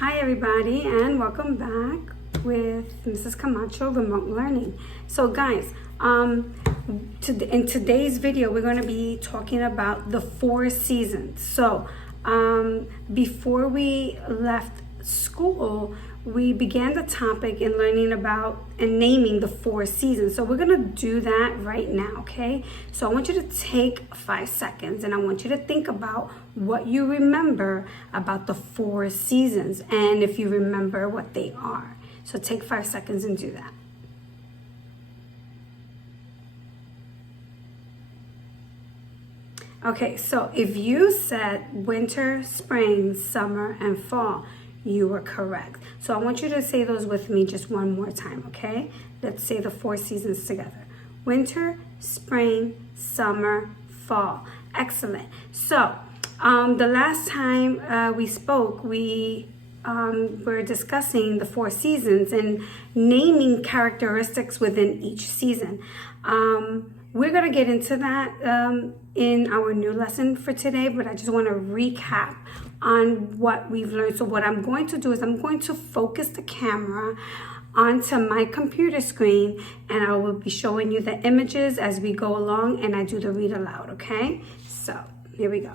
Hi everybody, and welcome back with Mrs. Camacho Remote Learning. So guys, in today's video we're going to be talking about the 4 seasons. So before we left school, we began the topic in learning about and naming the 4 seasons. So we're going to do that right now, okay? So I want you to take 5 seconds and I want you to think about what you remember about the 4 seasons and if you remember what they are. So take 5 seconds and do that. Okay, so if you said winter, spring, summer, and fall, you were correct. So I want you to say those with me just one more time, okay? Let's say the 4 seasons together. Winter, spring, summer, fall. Excellent. So the last time we spoke, we were discussing the 4 seasons and naming characteristics within each season. We're going to get into that in our new lesson for today, but I just want to recap on what we've learned. So what I'm going to do is I'm going to focus the camera onto my computer screen and I will be showing you the images as we go along and I do the read aloud, okay? So here we go.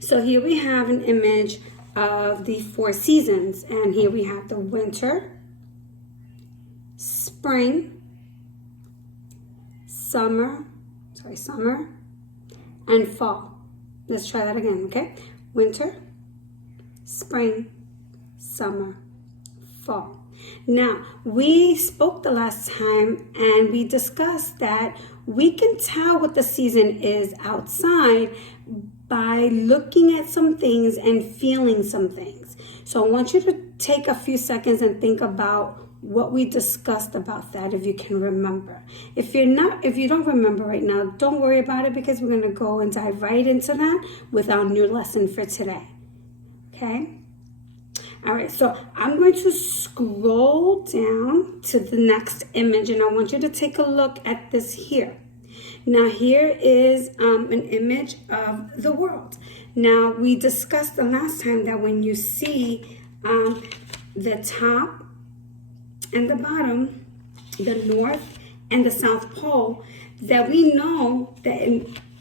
So here we have an image of the 4 seasons, and here we have the winter, spring, summer, and fall. Let's try that again, okay? Winter, spring, summer, fall. Now, we spoke the last time and we discussed that we can tell what the season is outside by looking at some things and feeling some things. So I want you to take a few seconds and think about what we discussed about that, if you can remember. If you don't remember right now, don't worry about it because we're going to go and dive right into that with our new lesson for today. Okay? All right, so I'm going to scroll down to the next image and I want you to take a look at this here. Now here is an image of the world. Now we discussed the last time that when you see the top and the bottom, the North and the South Pole, that we know that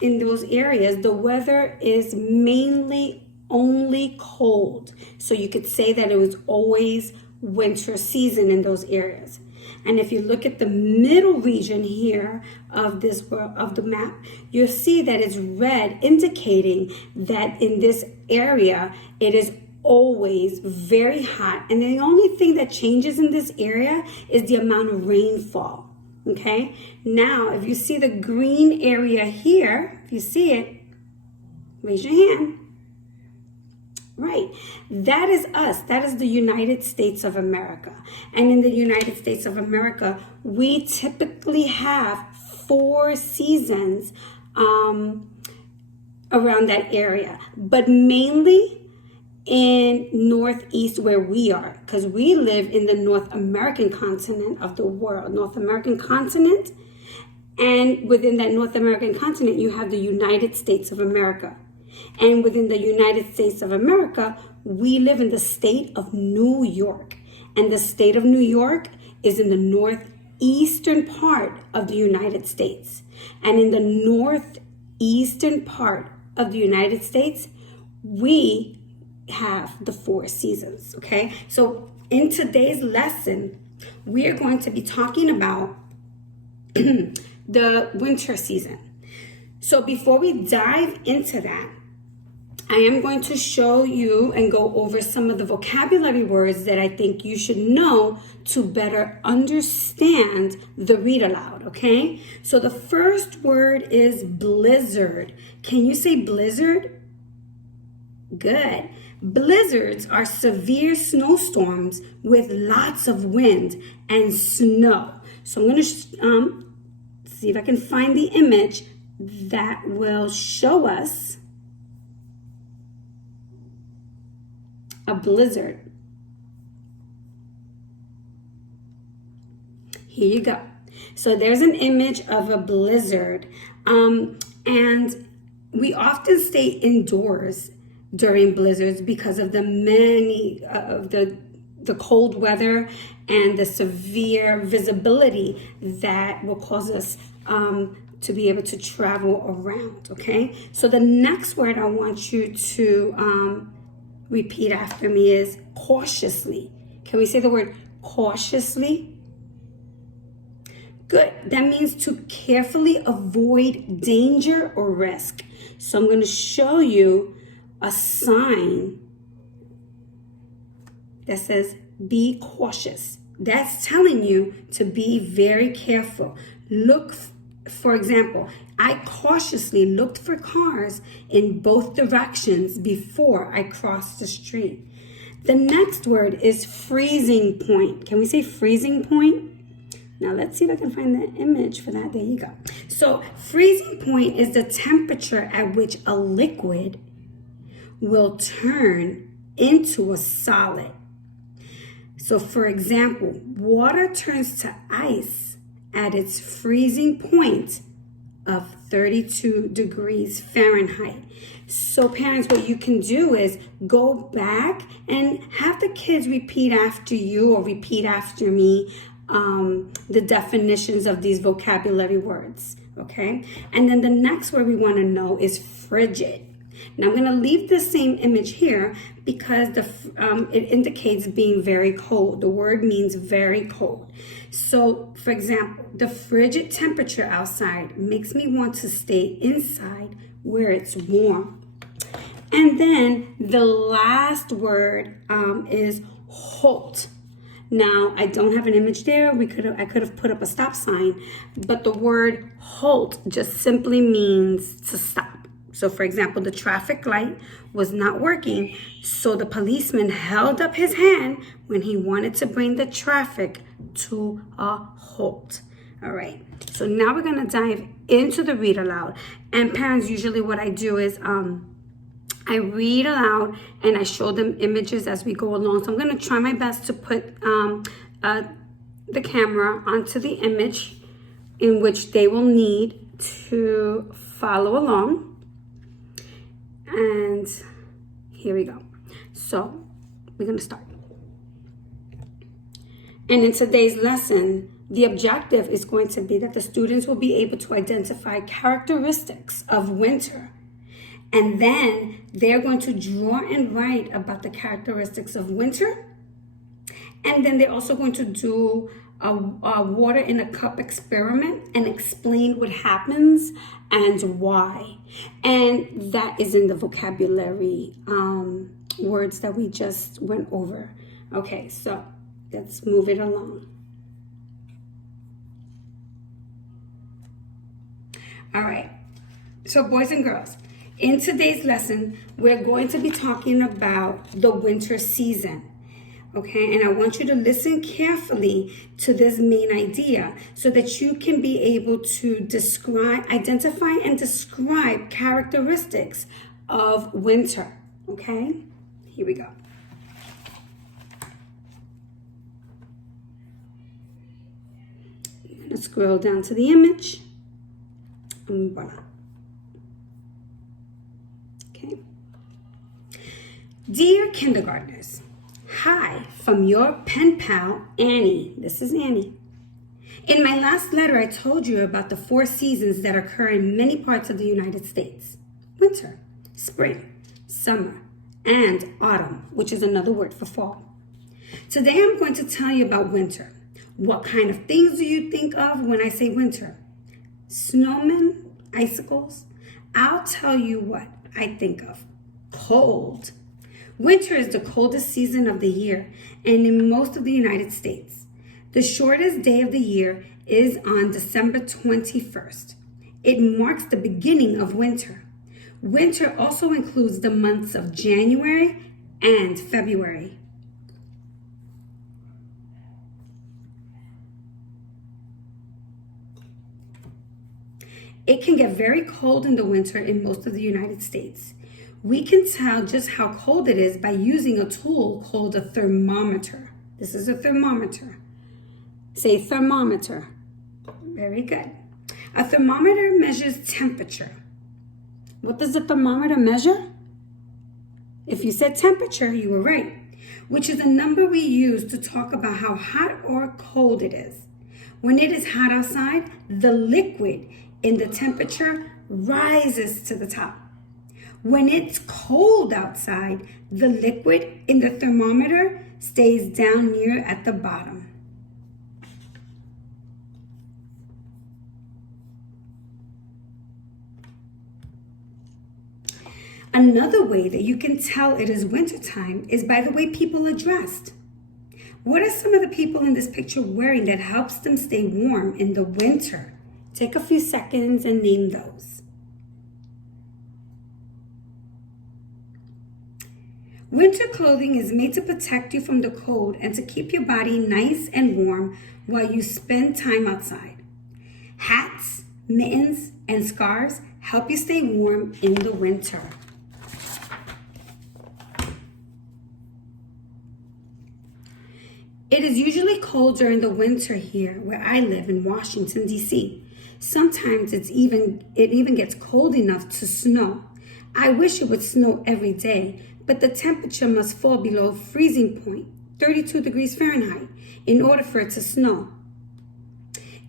in those areas, the weather is mainly only cold. So you could say that it was always winter season in those areas. And if you look at the middle region here of the map, you'll see that it's red, indicating that in this area, it is always very hot, and the only thing that changes in this area is the amount of rainfall. Okay, now if you see the green area here, if you see it, raise your hand. Right, that is us. That is the United States of America. And in the United States of America, we typically have 4 seasons around that area, but mainly in Northeast where we are, because we live in the North American continent of the world, North American continent. And within that North American continent, you have the United States of America. And within the United States of America, we live in the state of New York. And the state of New York is in the northeastern part of the United States. And in the northeastern part of the United States, we have the 4 seasons, okay? So in today's lesson, we are going to be talking about the winter season. So before we dive into that, I am going to show you and go over some of the vocabulary words that I think you should know to better understand the read aloud, okay? So the first word is blizzard. Can you say blizzard? Good. Blizzards are severe snowstorms with lots of wind and snow. So I'm going to see if I can find the image that will show us a blizzard. Here you go. So there's an image of a blizzard. And we often stay indoors during blizzards because of the many of the cold weather and the severe visibility that will cause us to be able to travel around, okay? So the next word I want you to repeat after me is cautiously. Can we say the word cautiously? Good. That means to carefully avoid danger or risk. So I'm going to show you a sign that says be cautious. That's telling you to be very careful. Look, for example, I cautiously looked for cars in both directions before I crossed the street. The next word is freezing point. Can we say freezing point? Now let's see if I can find the image for that. There you go. So freezing point is the temperature at which a liquid will turn into a solid. So for example, water turns to ice at its freezing point of 32 degrees Fahrenheit. So parents, what you can do is go back and have the kids repeat after you or repeat after me the definitions of these vocabulary words, okay? And then the next word we want to know is frigid. Now I'm going to leave the same image here because it indicates being very cold. The word means very cold. So for example, the frigid temperature outside makes me want to stay inside where it's warm. And then the last word is halt. Now, I don't have an image there. I could have put up a stop sign, but the word halt just simply means to stop. So for example, the traffic light was not working, so the policeman held up his hand when he wanted to bring the traffic to a halt. All right, so now we're gonna dive into the read aloud. And parents, usually what I do is I read aloud and I show them images as we go along. So I'm going to try my best to put the camera onto the image in which they will need to follow along. And here we go. So we're going to start. And in today's lesson, the objective is going to be that the students will be able to identify characteristics of winter. And then they're going to draw and write about the characteristics of winter. And then they're also going to do a water in a cup experiment and explain what happens and why. And that is in the vocabulary words that we just went over. Okay, so let's move it along. All right, so boys and girls, in today's lesson, we're going to be talking about the winter season, okay? And I want you to listen carefully to this main idea so that you can be able to identify and describe characteristics of winter, okay? Here we go. I'm gonna scroll down to the image. Voila. Okay. Dear kindergartners, hi from your pen pal, Annie. This is Annie. In my last letter, I told you about the 4 seasons that occur in many parts of the United States. Winter, spring, summer, and autumn, which is another word for fall. Today, I'm going to tell you about winter. What kind of things do you think of when I say winter? Snowmen, icicles? I'll tell you what I think of. Cold. Winter is the coldest season of the year and in most of the United States. The shortest day of the year is on December 21st. It marks the beginning of winter. Winter also includes the months of January and February. It can get very cold in the winter in most of the United States. We can tell just how cold it is by using a tool called a thermometer. This is a thermometer. Say thermometer. Very good. A thermometer measures temperature. What does the thermometer measure? If you said temperature, you were right, which is a number we use to talk about how hot or cold it is. When it is hot outside, the liquid in the temperature rises to the top. When it's cold outside, the liquid in the thermometer stays down near at the bottom. Another way that you can tell it is wintertime is by the way people are dressed. What are some of the people in this picture wearing that helps them stay warm in the winter? Take a few seconds and name those. Winter clothing is made to protect you from the cold and to keep your body nice and warm while you spend time outside. Hats, mittens, and scarves help you stay warm in the winter. It is usually cold during the winter here where I live in Washington, D.C. Sometimes it even gets cold enough to snow. I wish it would snow every day, but the temperature must fall below freezing point, 32 degrees Fahrenheit, in order for it to snow.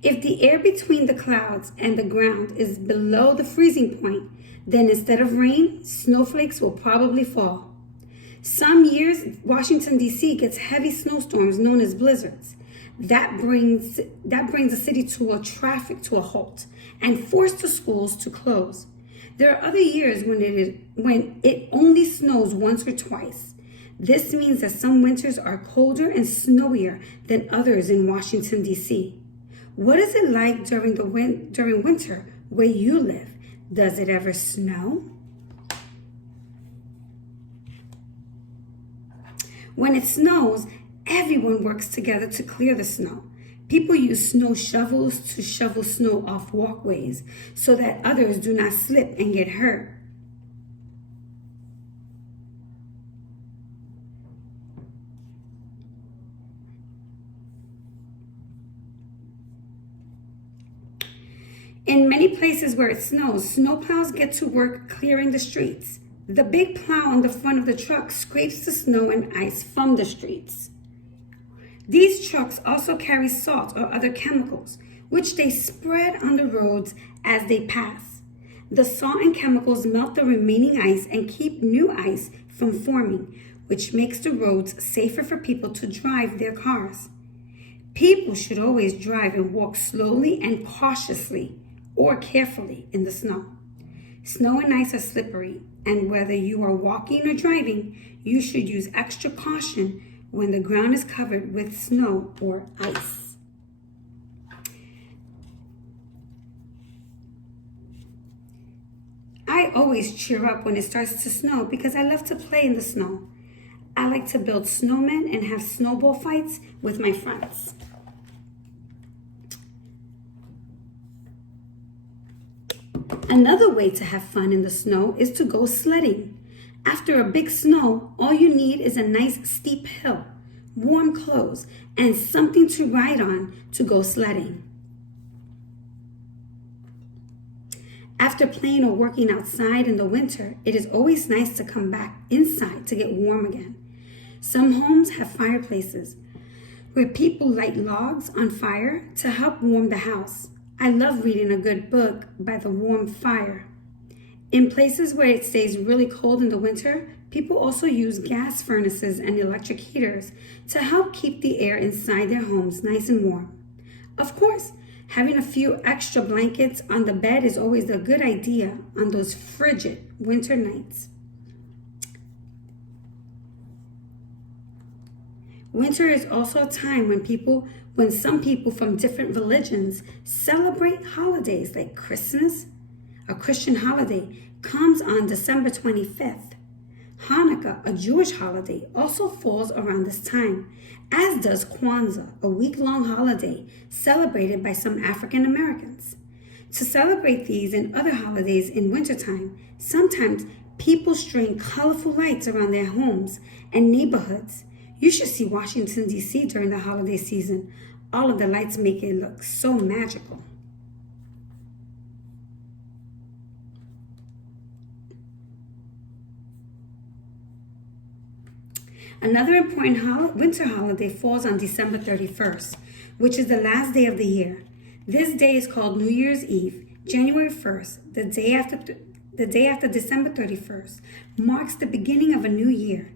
If the air between the clouds and the ground is below the freezing point, then instead of rain, snowflakes will probably fall. Some years, Washington, D.C. gets heavy snowstorms known as blizzards. That brings the city to a traffic to a halt and forces the schools to close. There are other years when it only snows once or twice. This means that some winters are colder and snowier than others in Washington, D.C. What is it like during winter where you live? Does it ever snow? When it snows, everyone works together to clear the snow. People use snow shovels to shovel snow off walkways so that others do not slip and get hurt. In many places where it snows, snowplows get to work clearing the streets. The big plow on the front of the truck scrapes the snow and ice from the streets. These trucks also carry salt or other chemicals, which they spread on the roads as they pass. The salt and chemicals melt the remaining ice and keep new ice from forming, which makes the roads safer for people to drive their cars. People should always drive and walk slowly and cautiously or carefully in the snow. Snow and ice are slippery, and whether you are walking or driving, you should use extra caution when the ground is covered with snow or ice. I always cheer up when it starts to snow because I love to play in the snow. I like to build snowmen and have snowball fights with my friends. Another way to have fun in the snow is to go sledding. After a big snow, all you need is a nice steep hill, warm clothes, and something to ride on to go sledding. After playing or working outside in the winter, it is always nice to come back inside to get warm again. Some homes have fireplaces where people light logs on fire to help warm the house. I love reading a good book by the warm fire. In places where it stays really cold in the winter, people also use gas furnaces and electric heaters to help keep the air inside their homes nice and warm. Of course, having a few extra blankets on the bed is always a good idea on those frigid winter nights. Winter is also a time when some people from different religions celebrate holidays like Christmas. A Christian holiday comes on December 25th. Hanukkah, a Jewish holiday, also falls around this time, as does Kwanzaa, a week-long holiday celebrated by some African Americans. To celebrate these and other holidays in wintertime, sometimes people string colorful lights around their homes and neighborhoods. You should see Washington, D.C. during the holiday season. All of the lights make it look so magical. Another important winter holiday falls on December 31st, which is the last day of the year. This day is called New Year's Eve. January 1st, the day after December 31st, marks the beginning of a new year.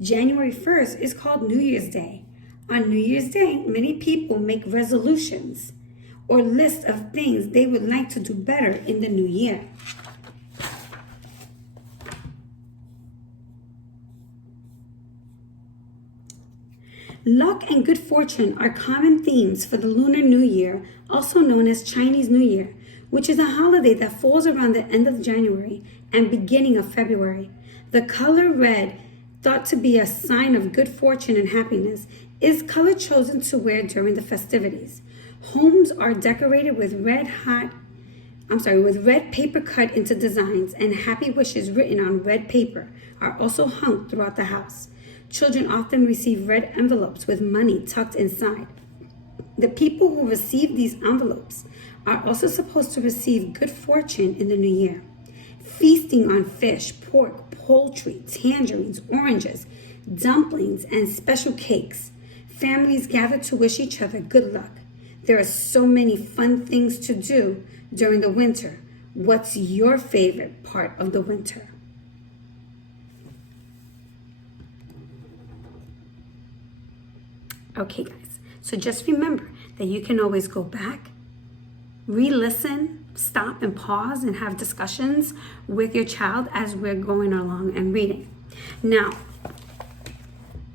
January 1st is called New Year's Day. On New Year's Day, many people make resolutions or lists of things they would like to do better in the new year. Luck and good fortune are common themes for the Lunar New Year, also known as Chinese New Year, which is a holiday that falls around the end of January and beginning of February. The color red, thought to be a sign of good fortune and happiness, is color chosen to wear during the festivities. Homes are decorated with red paper cut into designs, and happy wishes written on red paper are also hung throughout the house. Children often receive red envelopes with money tucked inside. The people who receive these envelopes are also supposed to receive good fortune in the new year. Feasting on fish, pork, poultry, tangerines, oranges, dumplings, and special cakes. Families gather to wish each other good luck. There are so many fun things to do during the winter. What's your favorite part of the winter? Okay, guys, so just remember that you can always go back, re-listen, stop and pause and have discussions with your child as we're going along and reading. Now,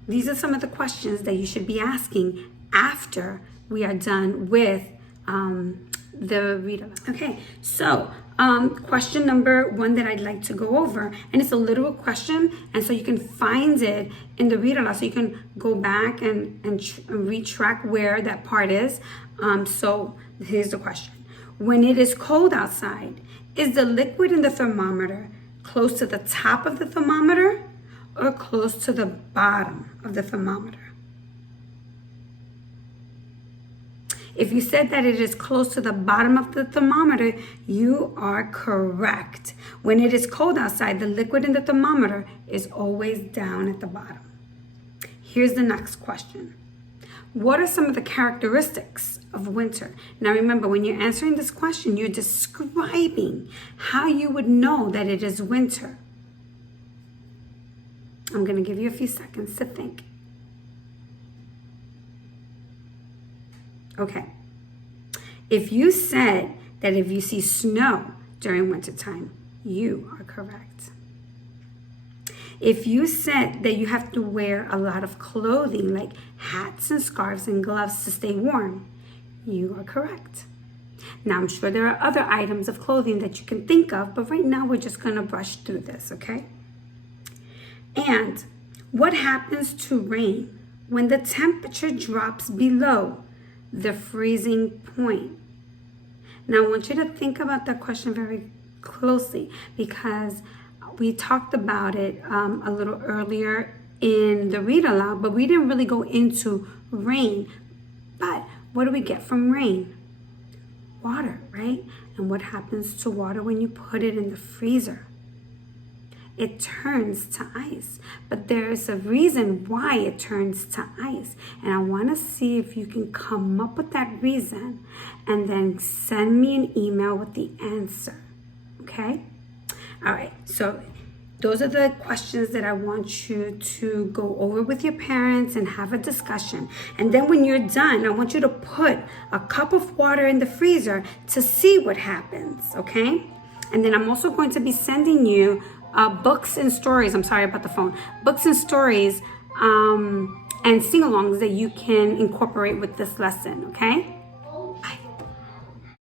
these are some of the questions that you should be asking after we are done with the read aloud. Okay, so question number 1 that I'd like to go over, and it's a literal question, and so you can find it in the read aloud, so you can go back and retrack where that part is. So here's the question. When it is cold outside, is the liquid in the thermometer close to the top of the thermometer or close to the bottom of the thermometer? If you said that it is close to the bottom of the thermometer, you are correct. When it is cold outside, the liquid in the thermometer is always down at the bottom. Here's the next question. What are some of the characteristics of winter? Now remember, when you're answering this question, you're describing how you would know that it is winter. I'm going to give you a few seconds to think. Okay. If you said that if you see snow during wintertime, you are correct. If you said that you have to wear a lot of clothing like hats and scarves and gloves to stay warm, you are correct. Now, I'm sure there are other items of clothing that you can think of, but right now we're just going to brush through this, okay? And what happens to rain when the temperature drops below the freezing point? Now, I want you to think about that question very closely, because we talked about it a little earlier in the read aloud, but we didn't really go into rain. But what do we get from rain? Water, right? And what happens to water when you put it in the freezer? It turns to ice. But there's a reason why it turns to ice. And I want to see if you can come up with that reason and then send me an email with the answer. Okay? All right. So those are the questions that I want you to go over with your parents and have a discussion. And then when you're done, I want you to put a cup of water in the freezer to see what happens. Okay? And then I'm also going to be sending you books and stories. I'm sorry about the phone. Books and stories and sing-alongs that you can incorporate with this lesson, okay?